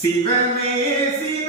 சிவமே சிவமே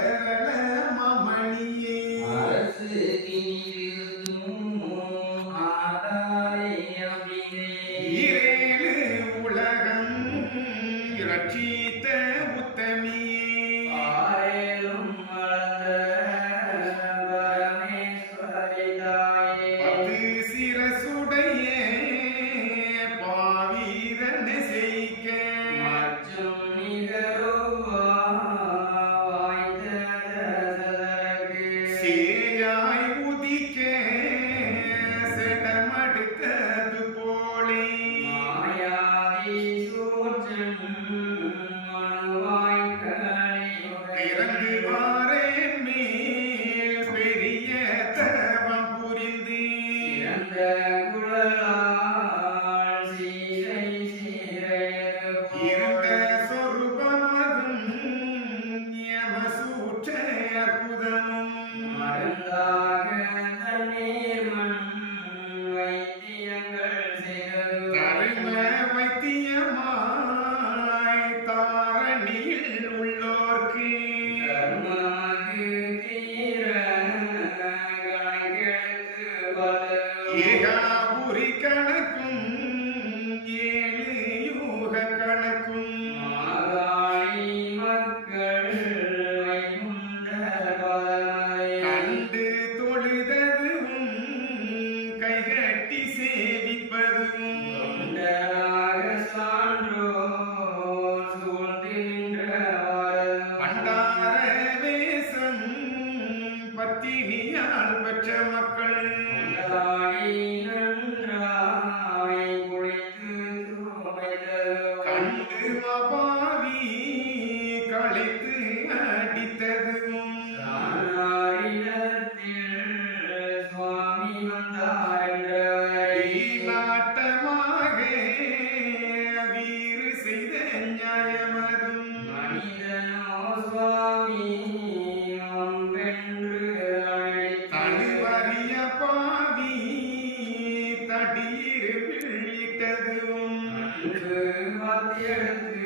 perder அன்பற்ற மக்கள் வார்த்தையெடுத்து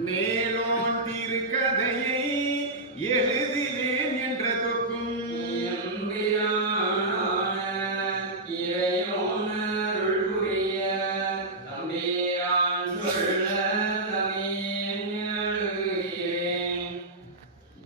Me.